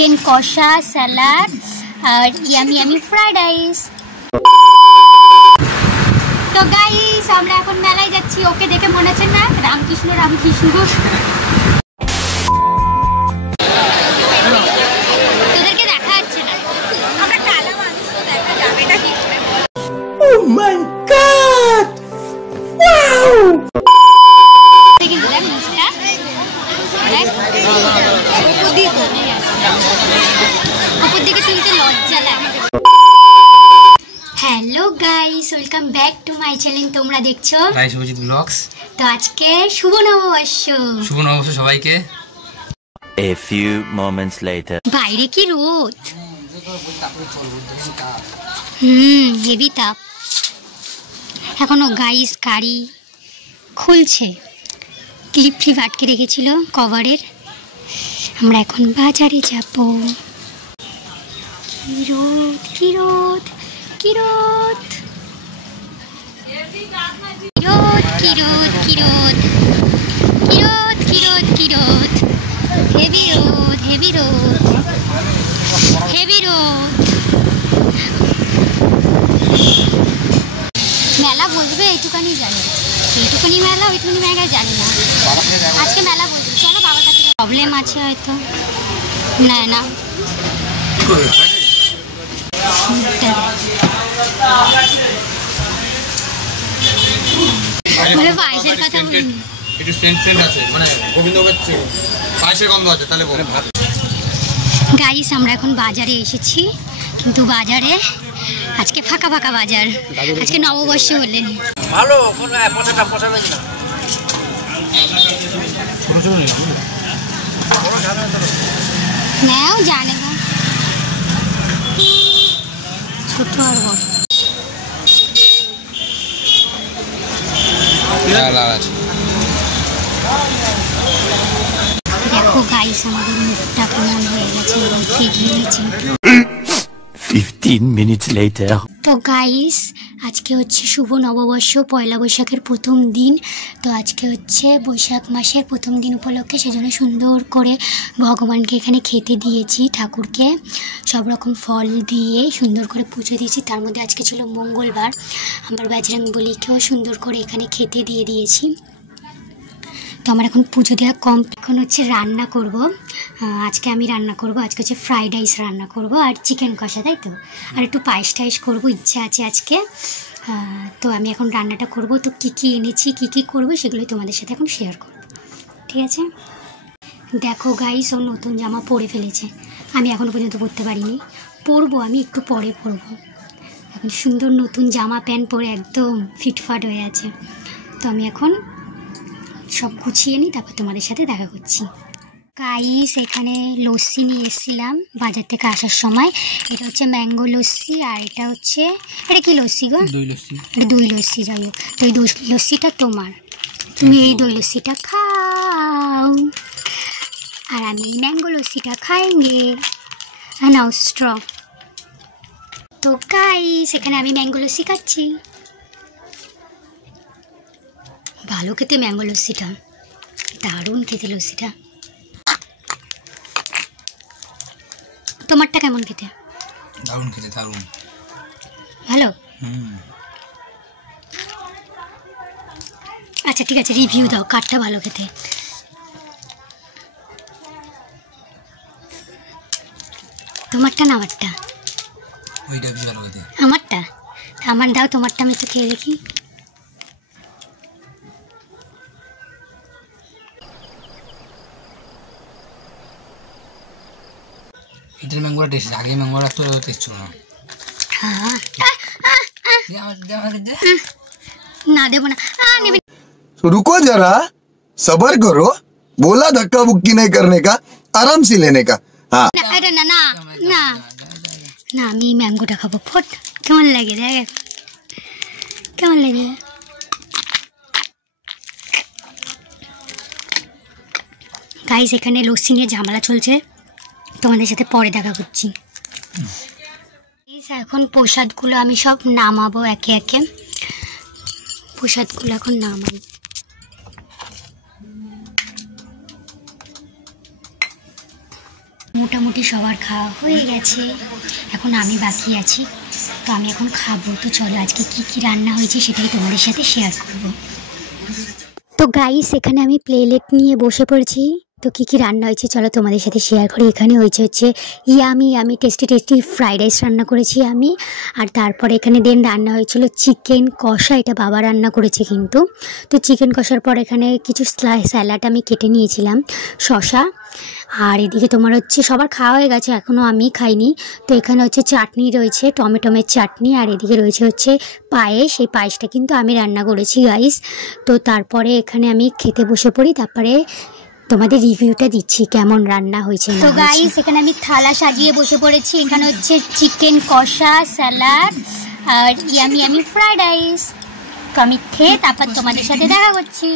Chicken কষা, salad আর yummy yummy fried rice. তো guys আমরা এখন মেলায় যাচ্ছি। ওকে দেখে মনে হচ্ছে না রামকৃষ্ণ রামকৃষ্ণ। তোদেরকে দেখা যাচ্ছে না, আমরা কালা মানুষ, তো দেখা যাবে না কি করে। ও মাই গড, ওয়াও! দেখি দেখ মুখটা, দেখ উপর দিকে তুলতে লজ্জা লাগে। Hello guys, welcome back to my channel. তোমরা দেখছো শুভজিৎ ব্লগস। তো আজকে শুভ নববর্ষ। শুভ নববর্ষ সবাইকে। A few moments later. বাইরে কি রোদ, হেভি তাপ। এখনো গাইস গাড়ি খুলছে, ক্লিপ ফ্লিপ আটকে রেখেছিল কভারের। আমরা এখন বাজারে যাব। কি রোদ, কি রোদ, কি রোদ, রোদ, কি রোদ, কি রোদ, কি রোদ, কি রোদ, কি রোদ, হেভি রোদ, হেভি রোদ, হেভি রোদ। মেলা বলবে এইটুখানি জানি, এইটুখানি মেলা ওইটুখানি মেলা জানি না। আজকে মেলা বলবে, চলো বাবার কাছে। প্রবলেম আছে হয়তো, না না বলে পায়েসের কথা বলিনি। একটু সেন্ট আছে, মানে গোবিন্দভোগের পায়েসের গন্ধ আছে, তাহলে বলে ভাত। গাইস আমরা এখন বাজারে এসেছি, কিন্তু বাজারে আজকে ফাঁকা ফাঁকা বাজার। আজকে নববর্ষ বলে ভালো পয়সাটা পয়সা বেশি না। নাও জানে না ছোট আর বড়। দেখো গাইস আমাদের মুখটা কেমন হয়ে গেছে, ফিরিয়ে নিয়েছি। 15 minutes later. তো গাইস আজকে হচ্ছে শুভ নববর্ষ, পয়লা বৈশাখের প্রথম দিন। তো আজকে হচ্ছে বৈশাখ মাসের প্রথম দিন উপলক্ষে, সেজন্য সুন্দর করে ভগবানকে এখানে খেতে দিয়েছি, ঠাকুরকে সব রকম ফল দিয়ে সুন্দর করে পুজো দিয়েছি। তার মধ্যে আজকে ছিল মঙ্গলবার, আমার বজরংবলীকেও সুন্দর করে এখানে খেতে দিয়ে দিয়েছি। তো আমার এখন পুজো দেওয়া কম। এখন হচ্ছে রান্না করব। আজকে আমি রান্না করব, আজকে হচ্ছে ফ্রাইড রাইস রান্না করব আর চিকেন কষা, তাই তো, আর একটু পায়েস টায়েস করবো, ইচ্ছা আছে আজকে। তো আমি এখন রান্নাটা করব। তো কী কী এনেছি, কী কী করবো, সেগুলোই তোমাদের সাথে এখন শেয়ার করব, ঠিক আছে? দেখো গাইস ও নতুন জামা পরে ফেলেছে, আমি এখনও পর্যন্ত পরতে পারিনি, পরবো আমি একটু পরে পরবো। এখন সুন্দর নতুন জামা প্যান্ট পরে একদম ফিটফাট হয়ে আছে। তো আমি এখন সব গুছিয়ে নিই, তারপর তোমাদের সাথে দেখা করছি। গাইস এখানে লস্যি নিয়ে এসেছিলাম বাজার থেকে আসার সময়। এটা হচ্ছে ম্যাঙ্গো লস্যি, আর এটা হচ্ছে, এটা কি লস্যি গো? দই লস্যি। দই লস্যি, যাই হোক। তো এই দই লস্যিটা তোমার, তুমি এই দই লস্যিটা খাও আর আমি এই ম্যাঙ্গো লস্যিটা খাইঙ্গে। নাও স্ট্র। তো গাইস এখানে আমি ম্যাঙ্গো লস্যি খাচ্ছি। ভালো খেতে ম্যাঙ্গো লস্যিটা, দারুণ খেতে লস্যিটা। তোমারটা কেমন খেতে? দারুণ খেতে, দারুণ ভালো। আচ্ছা ঠিক আছে, রিভিউ দাও কারটা ভালো খেতে। তোমারটা না আমারটা? ওইটা ভালো খেতে। আমারটা? আমার দাও, তোমারটা আমি একটু খেয়ে দেখি। এটার ম্যাঙ্গোটা টেস্ট, আগে ম্যাঙ্গোটা তো টেস্ট ছিল না। না দেবো না, নেবে। रुको जरा, सबर करो, बोला धक्का बुक्की नहीं करने का, आराम से लेने का। हाँ না না না না না, আমি ম্যাঙ্গোটা খাবো। ফট, কেমন লাগে দেখ, কেমন লাগে। গাইস এখানে লস্যি নিয়ে ঝামেলা চলছে, তোমাদের সাথে পরে দেখা করছি। এখন প্রসাদগুলো আমি সব নামাবো একে একে, প্রসাদগুলো এখন নামাই। মোটামুটি সবার খাওয়া হয়ে গেছে, এখন আমি বাকি আছি। তো আমি এখন খাবো। তো চলো আজকে কি কি রান্না হয়েছে সেটাই তোমাদের সাথে শেয়ার করব। তো গাইস এখানে আমি প্লেট নিয়ে বসে পড়েছি। তো কি কি রান্না হয়েছে চলো তোমাদের সাথে শেয়ার করি। এখানে হচ্ছে ইয়ামি টেস্টি ফ্রাইড রাইস রান্না করেছি আমি। আর তারপরে এখানে রান্না হয়েছিল চিকেন কষা, এটা বাবা রান্না করেছে কিন্তু। তো চিকেন কষার পর এখানে কিছু স্যালাড আমি কেটে নিয়েছিলাম, শসা। আর এদিকে তোমার হচ্ছে সবার খাওয়া হয়ে গেছে, এখনও আমি খাইনি। তো এখানে হচ্ছে চাটনি রয়েছে, টমেটোমের চাটনি। আর এদিকে রয়েছে পায়েস, এই পায়েসটা কিন্তু আমি রান্না করেছি গাইস। তো তারপরে এখানে আমি খেতে বসে পড়ি, তারপরে তোমাদের রিভিউটা দিচ্ছি কেমন রান্না হয়েছে। তো গাইস এখানে আমি থালা সাজিয়ে বসে পড়েছি। এখানে হচ্ছে চিকেন কষা, স্যালাড আর ইয়ামি ফ্রাইড রাইস। তো আমি খেয়ে তারপর তোমাদের সাথে দেখা করছি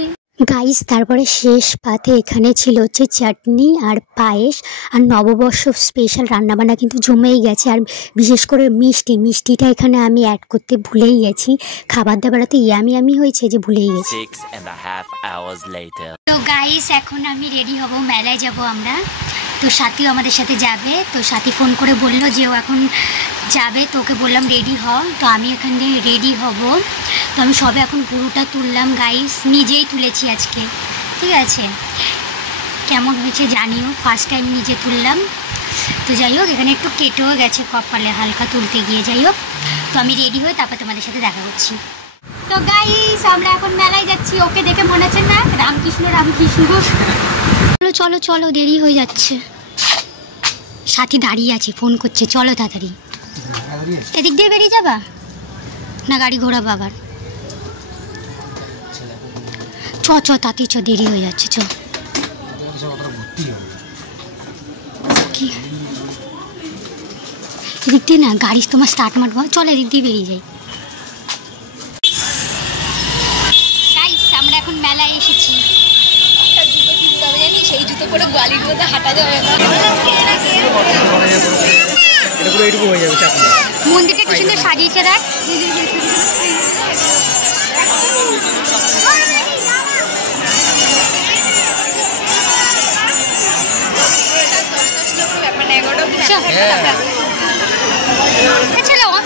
গাইস। তারপরে শেষ পাতে এখানে ছিল হচ্ছে চাটনি আর পায়েস আর নববর্ষ স্পেশাল রান্নাবান্না কিন্তু জমেই গেছে। আর বিশেষ করে মিষ্টিটা এখানে আমি অ্যাড করতে ভুলেই গেছি। খাবার দাবার তো ইয়ামি হয়েছে যে ভুলেই গেছি। 6.5 hours later. তো গাইস এখন আমি রেডি হব, মেলায় যাব আমরা। তো সাথীও আমাদের সাথে যাবে। তো সাথী ফোন করে বললো যে ও এখন যাবে, তো ওকে বললাম রেডি হ। তো আমি এখানে রেডি হব। তো আমি সবে এখন গরুটা তুললাম গাইস, নিজেই তুলেছি আজকে, ঠিক আছে? কেমন হয়েছে জানিও, ফার্স্ট টাইম নিজে তুললাম। তো যাই হোক এখানে একটু কেটেও গেছে কপালে হালকা তুলতে গিয়ে। যাই হোক তো আমি রেডি হয়ে তারপর তোমাদের সাথে দেখা করছি। তো গাইস আমরা এখন মেলায় যাচ্ছি। ওকে দেখে মনে হচ্ছে না রামকৃষ্ণ। চলো চলো দেরি হয়ে যাচ্ছে। সাথী দাঁড়িয়ে আছে, ফোন করছে, চলো তাড়াতাড়ি। এদিক দিয়ে বেরিয়ে যাবা না গাড়ি ঘোড়া বাবার? চ তাতে চ, দেরি হয়ে যাচ্ছে। চ কি এদিক দিয়ে না গাড়ি তোমার স্টার্ট মারবো, চলো এদিক দিয়ে বেরিয়ে যাই। আমরা এখন মেলায় এসেছি। সেই জুতো পরে গোয়ালির মধ্যে হাঁটা যাবে না। মন্দিরটা কি সুন্দর সাজিয়েছে দেখ।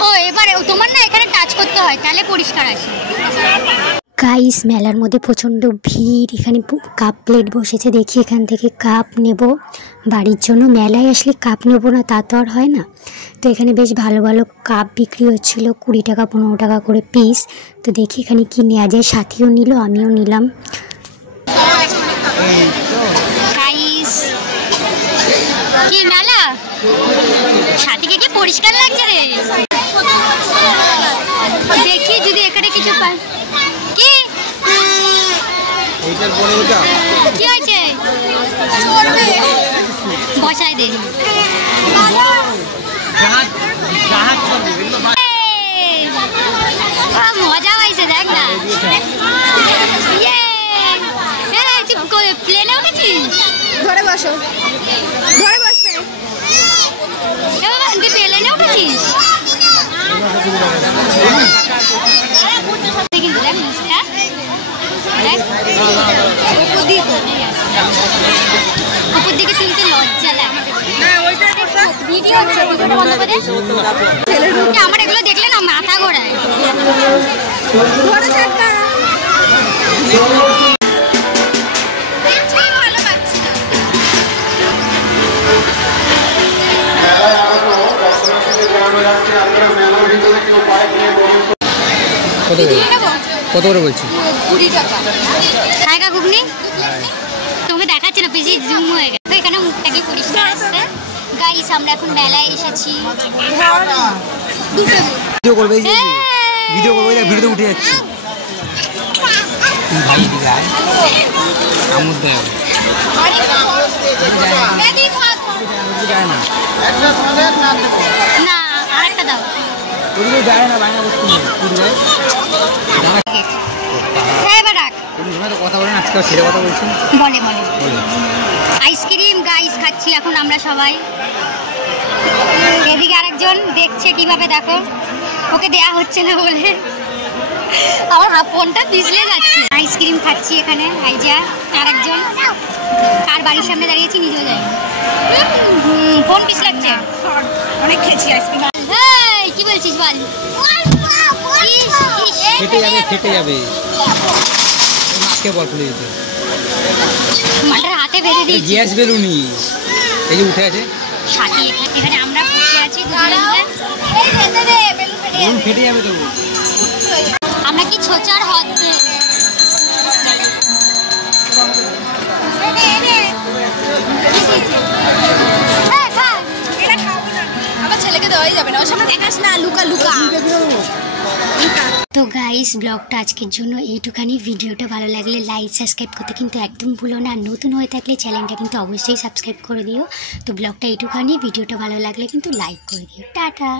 ও এবারে তোমার না এখানে টাচ করতে হয়, তাহলে পরিষ্কার আছে। গাইস মেলার মধ্যে প্রচণ্ড ভিড়। এখানে কাপ প্লেট বসেছে, দেখি এখান থেকে কাপ নেব বাড়ির জন্য। মেলায় আসলে কাপ নেব না তা তো আর হয় না। তো এখানে বেশ ভালো ভালো কাপ বিক্রি হচ্ছিল, 20 টাকা 15 টাকা করে পিস। তো দেখি এখানে কি নেওয়া যায়। সাথীও নিল, আমিও নিলাম। গাইস কি মেলা, সাথীকে কি পরিষ্কার লাগছে রে। দেখি যদি এখানে কিছু পাই। কি কি হয়েছে বসাই দে। মজা হয়েছে দেখ না। প্লেনে উঠেছিস? ধরে বসো, ধরে বসবে। তুই প্লেনে উঠেছিস? কিন্তু দেখ উপর দিকে তুলতে লজ্জা লাগে। ভিডিও হচ্ছে, ভিডিওটা বন্ধ করে। আমার এগুলো দেখলে না মাথা ঘোরায়। কত করে বলছি? 20 টাকা। খায়গা ঘুগনি তোকে দেখাচ্ছে না, বেশি জুম হয়ে গেছে। এখানে মুখটাকে পরিষ্কার আসছে। গাইস আমরা এখন মেলায় এসেছি। ভিডিও করবে, ভিডিও করবে, ভিডিও উঠে যাচ্ছে। ভাই দিগার আমুদ দেয় না, আরেকটা দাও। ওদিকে যায় না, বাংলা বস্তু নেই। কথা বলেন আজকে ছেড়ে কথা বলছেন। বলে আইসক্রিম গাইস খাচ্ছি এখন আমরা সবাই। এদিকে আরেকজন দেখছে কিভাবে, দেখো ওকে দেয়া হচ্ছে না বলে আমার ফোনটা পিছলে যাচ্ছে। আইসক্রিম খাচ্ছি এখানে। আইজা আর একজন কার বাড়ির সামনে দাঁড়িয়েছি নিজেও যাই। ফোন পিস লাগছে, অনেক খেয়েছি আইসক্রিম। কি বলছিস বল? ফেটে যাবে ফেটে যাবে। মাকে বল খুলে দিতে। মাটার হাতে বেঁধে দিয়েছি। গ্যাস বেলুনি এই যে উঠে আছে সাথে। এখানে আমরা বসে আছি দুজনে মিলে। ফেটে যাবে তো। আমরা কি ছোচার হচ্ছে? আমার ছেলেকে দেওয়াই যাবে না, ওর সামনে দেখাস না, লুকা লুকা। তো গাইস ব্লগটা আজকের জন্য এইটুখানি। ভিডিওটা ভালো লাগলে লাইক সাবস্ক্রাইব করতে কিন্তু একদম ভুলো না। আর নতুন হয়ে থাকলে চ্যানেলটা কিন্তু অবশ্যই সাবস্ক্রাইব করে দিও। তো ব্লগটা এইটুখানি। ভিডিওটা ভালো লাগলে কিন্তু লাইক করে দিও। টাটা।